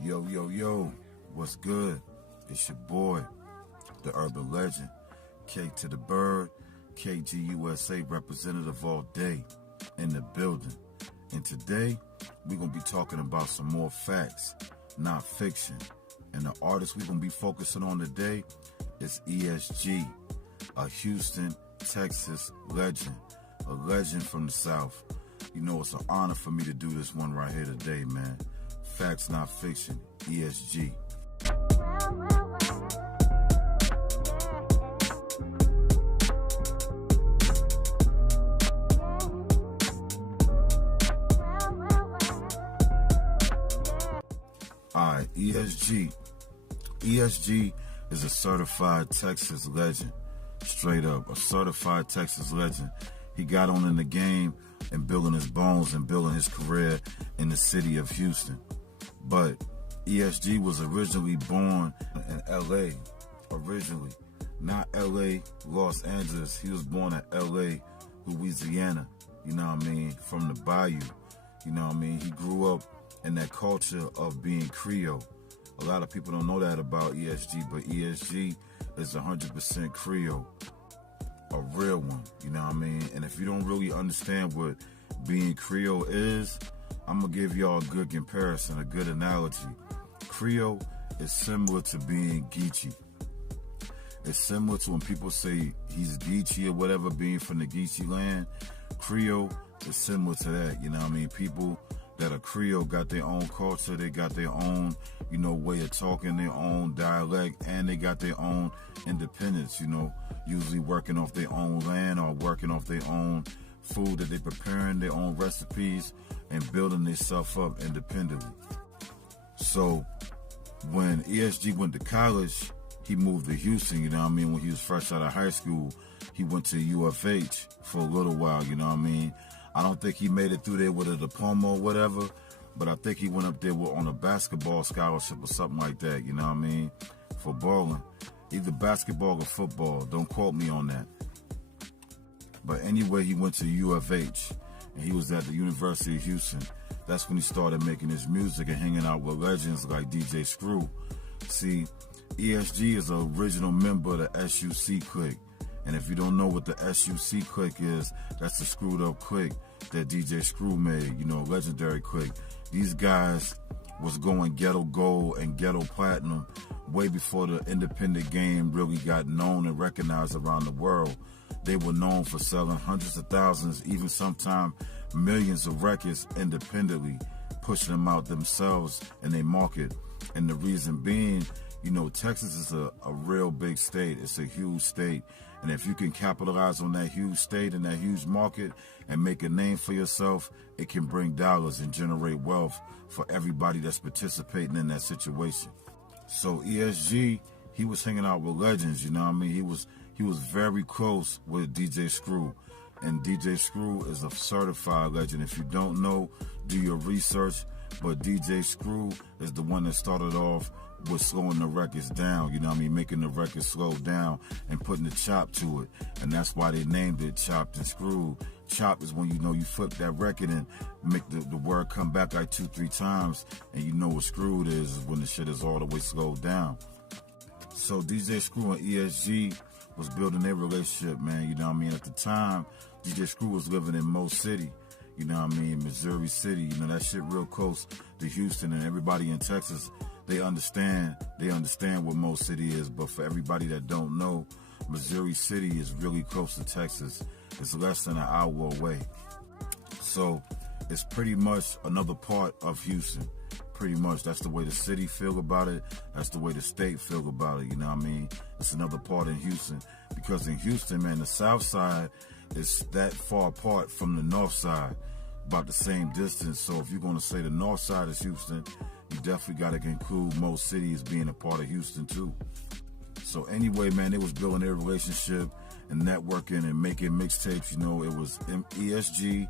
Yo, yo, yo, what's good? It's your boy, the urban legend, K to the Bird, KGUSA representative all day in the building. And today, we're going to be talking about some more facts, not fiction. And the artist we're going to be focusing on today is E.S.G, a Houston, Texas legend, a legend from the South. You know, it's an honor for me to do this one right here today, man. Facts, not fiction, E.S.G. Alright, E.S.G. E.S.G is a certified Texas legend. Straight up, a certified Texas legend. He got on in the game and building his bones and building his career in the city of Houston. But E.S.G was originally born in L.A. Originally, not L.A., Los Angeles. He was born in L.A., Louisiana, you know what I mean, from the bayou, you know what I mean. He grew up in that culture of being Creole. A lot of people don't know that about E.S.G, but E.S.G is 100% Creole, a real one, you know what I mean. And if you don't really understand what being Creole is, I'm going to give y'all a good comparison, a good analogy. Creole is similar to being Geechee. It's similar to when people say he's Geechee or whatever, being from the Geechee land. Creole is similar to that, you know what I mean. People that are Creole got their own culture, they got their own, you know, way of talking, their own dialect, and they got their own independence, you know, usually working off their own land or working off their own food that they're preparing, their own recipes, and building themselves up independently. So when E.S.G went to college, he moved to Houston, you know what I mean. When he was fresh out of high school, he went to U.F.H for a little while, you know what I mean. I don't think he made it through there with a diploma or whatever, but I think he went up there on a basketball scholarship or something like that, you know what I mean, for balling. Either basketball or football, don't quote me on that. But anyway, he went to U.F.H, and he was at the University of Houston. That's when he started making his music and hanging out with legends like DJ Screw. See, E.S.G is an original member of the S.U.C clique. And if you don't know what the S.U.C clique is, that's the screwed up clique that DJ Screw made, you know, legendary clique. These guys was going ghetto gold and ghetto platinum way before the independent game really got known and recognized around the world. They were known for selling hundreds of thousands, even sometimes millions of records independently, pushing them out themselves in their market. And the reason being, you know, Texas is a real big state. It's a huge state. And if you can capitalize on that huge state and that huge market and make a name for yourself, it can bring dollars and generate wealth for everybody that's participating in that situation. So E.S.G, he was hanging out with legends, you know what I mean? He was very close with DJ Screw. And DJ Screw is a certified legend. If you don't know, do your research. But DJ Screw is the one that started off with slowing the records down, you know what I mean, making the records slow down and putting the chop to it. And that's why they named it Chopped and Screwed. Chop is when, you know, you flip that record and make the word come back like 2-3 times, and you know what screwed is when the shit is all the way slowed down. So DJ Screw and E.S.G was building their relationship, man, you know what I mean. At the time, DJ Screw was living in Mo City, you know what I mean, Missouri City, you know, that shit real close to Houston, and everybody in Texas, they understand what Mo City is. But for everybody that don't know, Missouri City is really close to Texas. It's less than an hour away. So it's pretty much another part of Houston. Pretty much, that's the way the city feel about it. That's the way the state feel about it, you know what I mean? It's another part in Houston. Because in Houston, man, the south side is that far apart from the north side, about the same distance. So if you're going to say the north side is Houston, you definitely got to include most cities being a part of Houston too. So anyway, man, they was building their relationship and networking and making mixtapes. You know, it was E.S.G,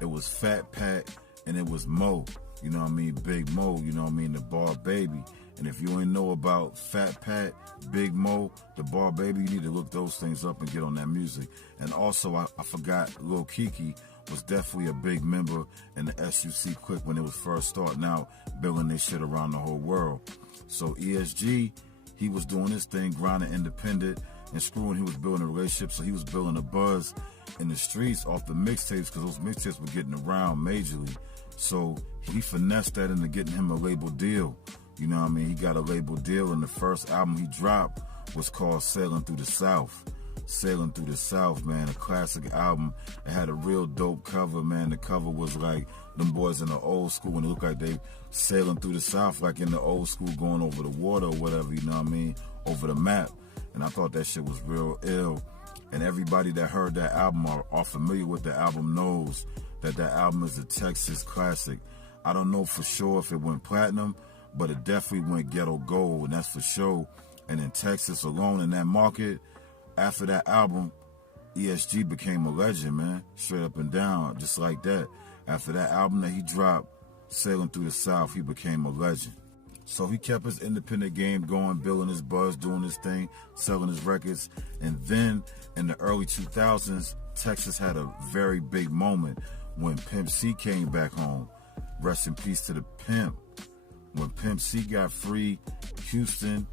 it was Fat Pat, and it was Mo. You know what I mean? Big Mo, you know what I mean? The Bar Baby. And if you ain't know about Fat Pat, Big Mo, the Bar Baby, you need to look those things up and get on that music. And also, I forgot Lil Kiki was definitely a big member in the SUC clique when it was first starting out, building this shit around the whole world. So E.S.G, he was doing his thing, grinding independent, and screwing, he was building a relationship, so he was building a buzz in the streets off the mixtapes, because those mixtapes were getting around majorly. So he finessed that into getting him a label deal. You know what I mean? He got a label deal, and the first album he dropped was called Sailing Through the South. Sailing Through the South, man, a classic album. It had a real dope cover, man. The cover was like them boys in the old school, and it looked like they sailing through the South, like in the old school, going over the water or whatever, you know what I mean, over the map. And I thought that shit was real ill. And everybody that heard that album or are familiar with the album knows that that album is a Texas classic. I don't know for sure if it went platinum, but it definitely went ghetto gold, and that's for sure. And in Texas alone, in that market, after that album, E.S.G became a legend, man. Straight up and down, just like that. After that album that he dropped, Sailing Through the South, he became a legend. So he kept his independent game going, building his buzz, doing his thing, selling his records. And then in the early 2000s, Texas had a very big moment when Pimp C came back home. Rest in peace to the Pimp. When Pimp C got free, Houston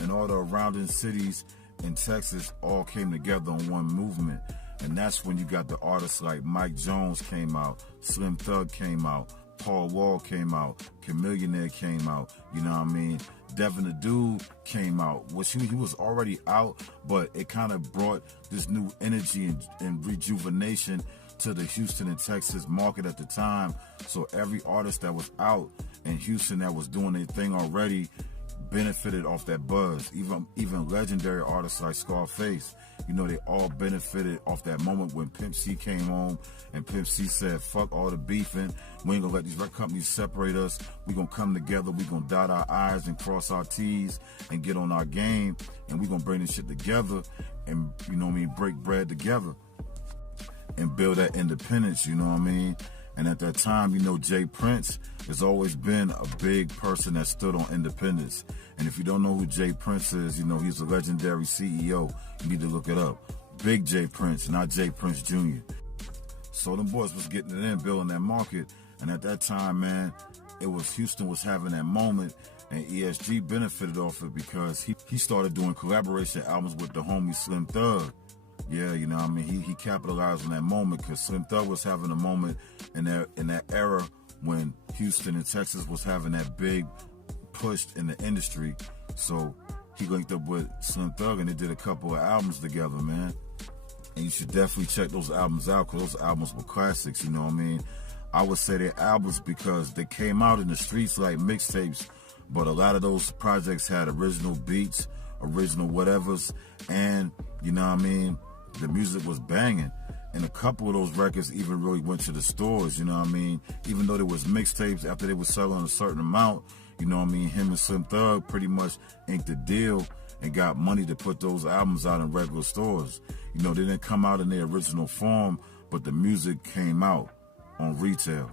and all the surrounding cities in Texas all came together on one movement. And that's when you got the artists like Mike Jones came out, Slim Thug came out, Paul Wall came out, Chamillionaire came out, you know what I mean? Devin the Dude came out, which he was already out, but it kind of brought this new energy and rejuvenation to the Houston and Texas market at the time. So every artist that was out in Houston that was doing their thing already benefited off that buzz. Even legendary artists like Scarface, you know, they all benefited off that moment when Pimp C came home and Pimp C said, fuck all the beefing. We ain't gonna let these record companies separate us. We gonna come together. We gonna dot our I's and cross our T's and get on our game. And we gonna bring this shit together and, you know what I mean, break bread together and build that independence, you know what I mean? And at that time, you know, Jay Prince has always been a big person that stood on independence. And if you don't know who Jay Prince is, you know, he's a legendary CEO. You need to look it up. Big Jay Prince, not Jay Prince Jr. So them boys was getting it in, building that market. And at that time, man, it was Houston was having that moment, and E.S.G benefited off it because he started doing collaboration albums with the homie Slim Thug. Yeah, you know what I mean? He capitalized on that moment because Slim Thug was having a moment in that era when Houston and Texas was having that big push in the industry. So he linked up with Slim Thug and they did a couple of albums together, man. And you should definitely check those albums out because those albums were classics, you know what I mean? I would say they're albums because they came out in the streets like mixtapes, but a lot of those projects had original beats, original whatevers, and, you know what I mean, the music was banging. And a couple of those records even really went to the stores, you know what I mean? Even though there was mixtapes after they were selling a certain amount, you know what I mean? Him and Slim Thug pretty much inked a deal and got money to put those albums out in regular stores. You know, they didn't come out in their original form, but the music came out on retail.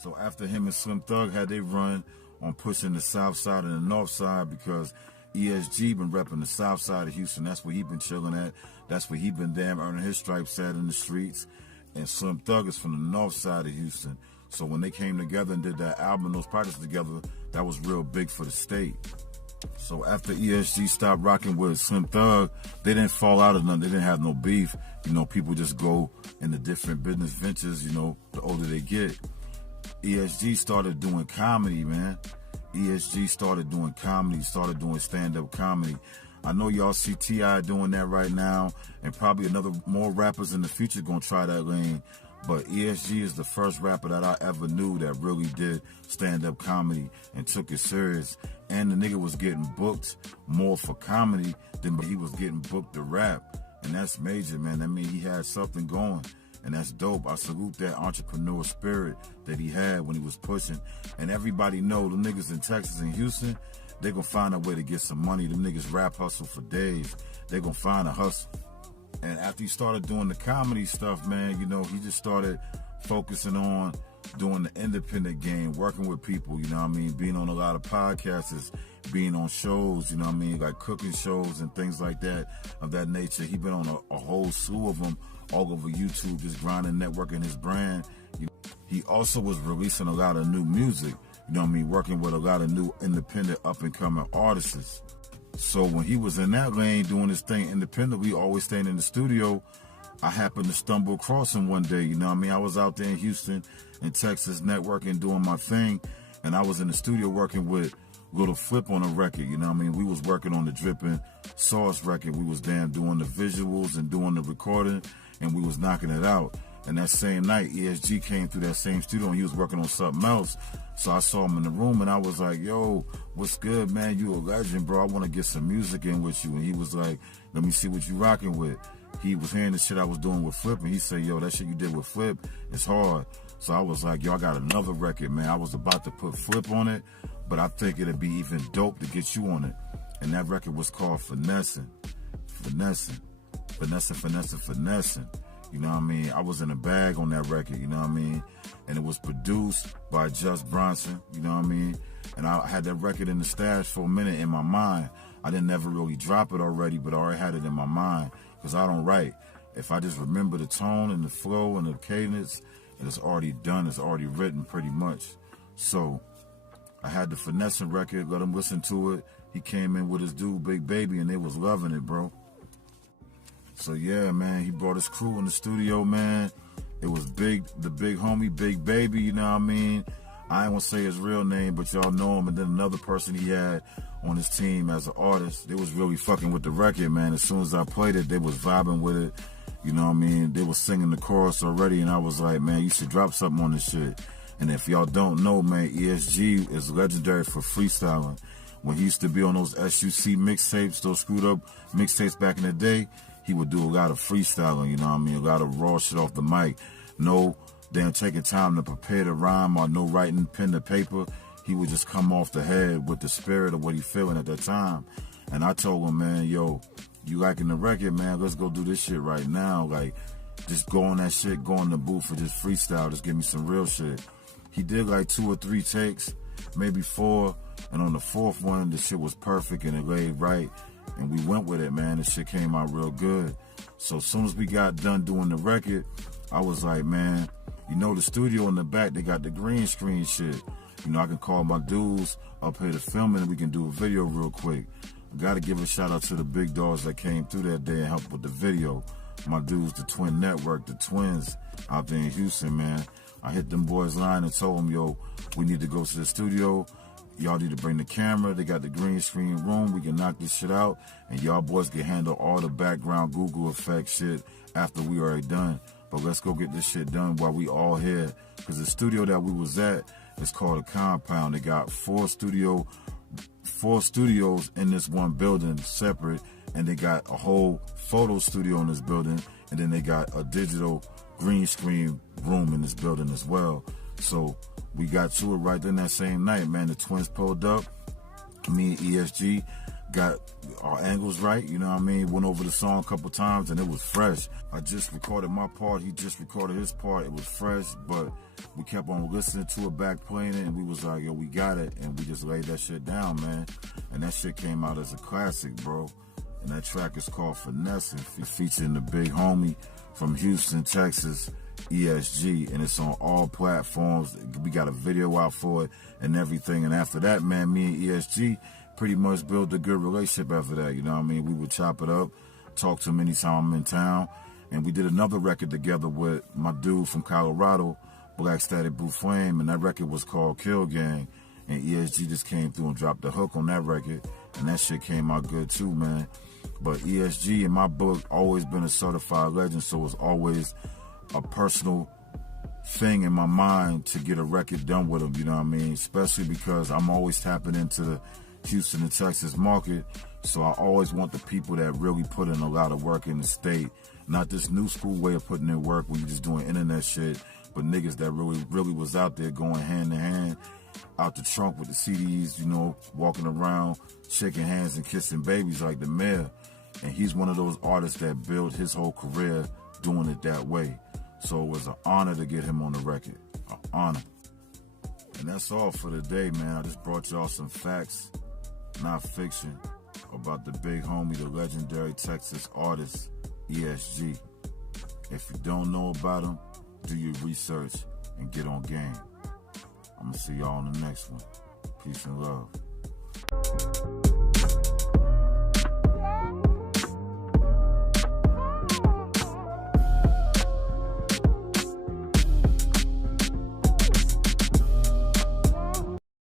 So after him and Slim Thug had they run on pushing the south side and the north side, because E.S.G been repping the south side of Houston. That's where he been chilling at. That's where he been damn earning his stripes at in the streets. And Slim Thug is from the north side of Houston. So when they came together and did that album and those projects together, that was real big for the state. So after E.S.G stopped rocking with Slim Thug, they didn't fall out of nothing. They didn't have no beef. You know, people just go into different business ventures, you know, the older they get. E.S.G started doing comedy, man. E.S.G started doing comedy, started doing stand-up comedy. I know y'all see T.I. doing that right now, and probably more rappers in the future gonna try that lane. But E.S.G is the first rapper that I ever knew that really did stand-up comedy and took it serious. And the nigga was getting booked more for comedy than he was getting booked to rap. And that's major, man. I mean, he had something going. And that's dope. I salute that entrepreneur spirit that he had when he was pushing. And everybody know the niggas in Texas and Houston, they gonna find a way to get some money. Them niggas rap hustle for days. They gonna find a hustle. And after he started doing the comedy stuff, man, you know, he just started focusing on doing the independent game, working with people, you know what I mean, being on a lot of podcasts, being on shows, you know what I mean, like cooking shows and things like that of that nature. He been on a whole slew of them all over YouTube, just grinding, networking his brand. He also was releasing a lot of new music, you know what I mean, working with a lot of new independent up-and-coming artists. So when he was in that lane doing his thing independently, always staying in the studio, I happened to stumble across him one day, you know what I mean? I was out there in Houston, in Texas, networking, doing my thing, and I was in the studio working with Little Flip on a record, you know what I mean? We was working on the Drippin' Sauce record. We was doing the visuals and doing the recording, and we was knocking it out. And that same night, E.S.G came through that same studio, and he was working on something else. So I saw him in the room, and I was like, yo, what's good, man? You a legend, bro. I want to get some music in with you. And he was like, let me see what you rocking with. He was hearing the shit I was doing with Flip, and he said, yo, that shit you did with Flip, it's hard. So I was like, yo, I got another record, man. I was about to put Flip on it, but I think it'd be even dope to get you on it. And that record was called Finessing. You know what I mean? I was in a bag on that record, you know what I mean? And it was produced by Just Bronson, you know what I mean? And I had that record in the stash for a minute in my mind. I didn't never really drop it already, but I already had it in my mind because I don't write. If I just remember the tone and the flow and the cadence, it's already done, it's already written pretty much. So I had the Finessing record, let him listen to it. He came in with his dude, Big Baby, and they was loving it, bro. So yeah, man, he brought his crew in the studio, man. It was the big homie, Big Baby, you know what I mean? I ain't gonna say his real name, but y'all know him. And then another person he had on his team as an artist. They was really fucking with the record, man. As soon as I played it, they was vibing with it. You know what I mean? They was singing the chorus already, and I was like, man, you should drop something on this shit. And if y'all don't know, man, E.S.G is legendary for freestyling. When he used to be on those SUC mixtapes, those screwed up mixtapes back in the day, he would do a lot of freestyling, you know what I mean? A lot of raw shit off the mic. No damn taking time to prepare the rhyme or no writing pen to paper. He would just come off the head with the spirit of what he feeling at that time. And I told him, man, yo, you liking the record, man, let's go do this shit right now. Like, just go on that shit, go in the booth for just freestyle, just give me some real shit. He did like 2 or 3 takes, maybe 4, and on the 4th one, the shit was perfect and it laid right. And we went with it, man. The shit came out real good. So as soon as we got done doing the record, I was like, man, you know, the studio in the back, they got the green screen shit. You know, I can call my dudes up here to film it and we can do a video real quick. I got to give a shout out to the big dogs that came through that day and helped with the video. My dudes, the Twin Network, the Twins out there in Houston, man. I hit them boys line and told them, yo, we need to go to the studio. Y'all need to bring the camera. They got the green screen room. We can knock this shit out. And y'all boys can handle all the background Google effect shit after we already done. But let's go get this shit done while we all here. Because the studio that we was at is called a compound. They got 4 studios in this one building separate. And they got a whole photo studio in this building. And then they got a digital green screen room in this building as well. So we got to it right then that same night, man. The Twins pulled up. Me and E.S.G got our angles right, you know what I mean? Went over the song a couple times and it was fresh. I just recorded my part. He just recorded his part. It was fresh, but we kept on listening to it, back playing it, and we was like, yo, we got it. And we just laid that shit down, man. And that shit came out as a classic, bro. And that track is called Finessing, featuring the big homie from Houston, Texas, E.S.G, and it's on all platforms. We got a video out for it and everything. And after that, man, me and E.S.G pretty much built a good relationship after that, you know what I mean? We would chop it up, talk to him anytime I'm in town. And we did another record together with my dude from Colorado, Black Static Blue Flame, and that record was called Kill Gang. And E.S.G just came through and dropped the hook on that record, and that shit came out good too, man. But E.S.G in my book always been a certified legend, so it's always a personal thing in my mind to get a record done with him, you know what I mean? Especially because I'm always tapping into the Houston and Texas market, so I always want the people that really put in a lot of work in the state, not this new school way of putting in work where you're just doing internet shit, but niggas that really was out there going hand in hand, out the trunk with the CDs, you know, walking around, shaking hands and kissing babies like the mayor. And he's one of those artists that built his whole career doing it that way. So it was an honor to get him on the record, an honor. And that's all for today, man. I just brought y'all some facts, not fiction, about the big homie, the legendary Texas artist, E.S.G. If you don't know about him, do your research and get on game. I'm going to see y'all in the next one. Peace and love.